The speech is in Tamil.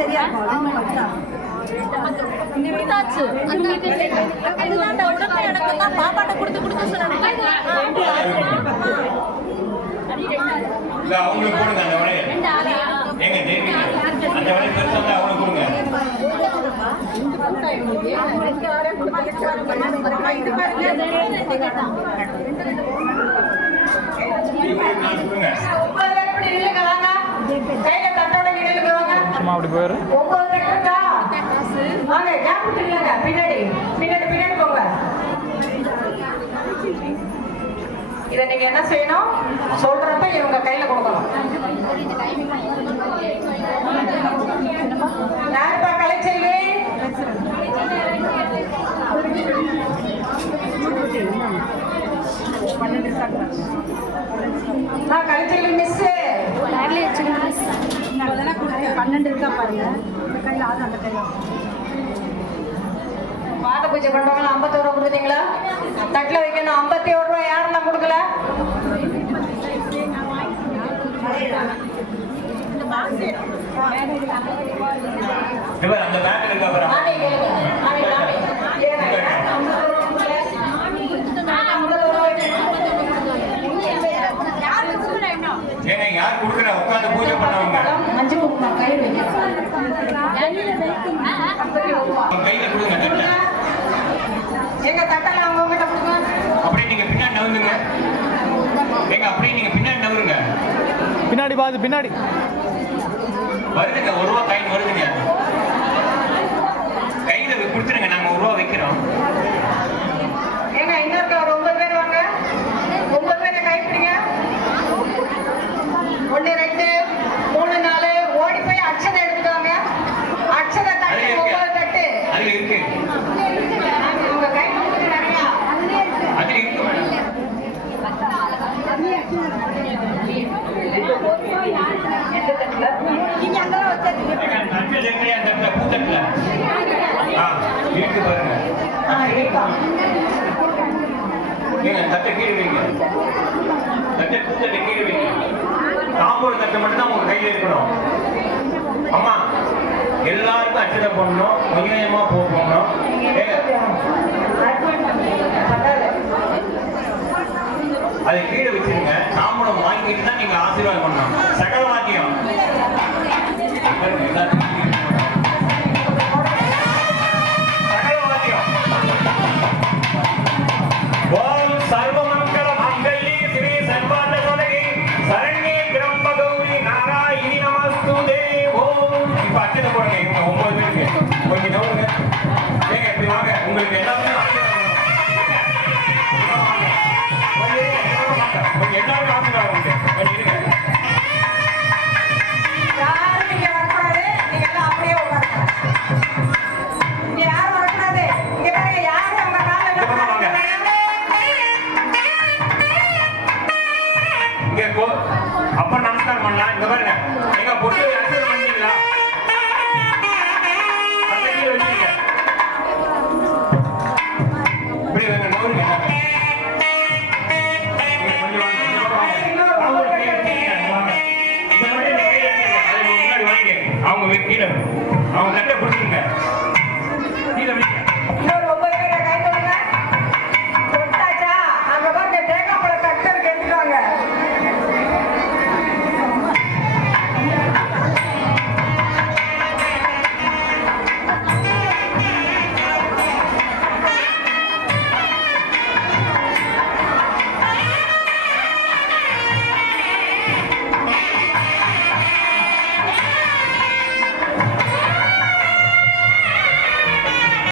சரியா இருக்கும். பாப்பாட்ட கொடுத்து கொடுத்து சொன்னேன். அவங்களுக்கு கொடுங்க அந்த வடையை. எங்க தேவிங்க அந்த வடையை பெருசா இருந்தா அவங்களுக்கு கொடுங்க. சும்மா அப்படி போயிரு. பின்னாடி போங்க. இதை நீங்க என்ன செய்யணும்? சொல்றப்ப இவங்க கையில கொடுக்கணும். யாருப்பா கலைச்செல்வி? கலைச்செல்வி மிஸ் 12 இருக்கா பாருங்க. இந்த கையில ஆறு அந்த கையில பாத பூஜை பண்றவங்க 51 ரூபா கொடுத்தீங்களா? தட்டுல வைக்கணும். 51 ரூபா யாருன்னா கொடுக்கல? அந்த பேங்க் இருக்கா பாரு. ஏங்க யார் கொடுக்குற உட்காந்து பூஜை பண்ணவங்க மஞ்சள் குங்குமம் கையில் வைக்கணும். கையில கொடுங்க தட்டை. எங்க தட்டல அவங்க கிட்ட கொடுங்க. அப்படியே நீங்க பின்னாடி நவுந்துங்க. ஏங்க அப்படியே நீங்க பின்னாடி நவுருங்க. பின்னாடி பாது பின்னாடி வருதுங்க. 1 ரூபா காயின் வருதுங்க. கையில கொடுத்துருங்க. நாங்க 1 ரூபா வைக்கிறோம். ஏங்க இன்னொரு ஒரு 9 பேர் வாங்க. 9 பேரை கை பிடிங்க. 1 2 3 4 ஓடி போய் அட்சதை எடுத்துவாங்க. அட்சதை தட்டு 9 தட்டு. அதுல இருக்கு. உங்க கை கொடுத்து நிறைய அதுல இருக்கு மேடம். எந்த தட்டுல? நீங்க அங்கதான் வச்சிருக்கீங்க. தட்டுல இல்லையா? தட்டுல பூத்தட்டுல இருக்கு பாருங்க. ஏங்க தட்டை கீழே வைங்க. தட்டை பூத்தட்டை கீழே வைங்க. தாம்பூல தட்டை மட்டும் தான் உங்க கையில இருக்கணும். அம்மா எல்லாருக்கும் அச்சதை பண்ணணும். கொஞ்சமா போகணும். அதை கீழே வச்சிருங்க. தாம்பூலம் வாங்கிட்டு தான் நீங்க ஆசீர்வாதம் பண்ணணும்.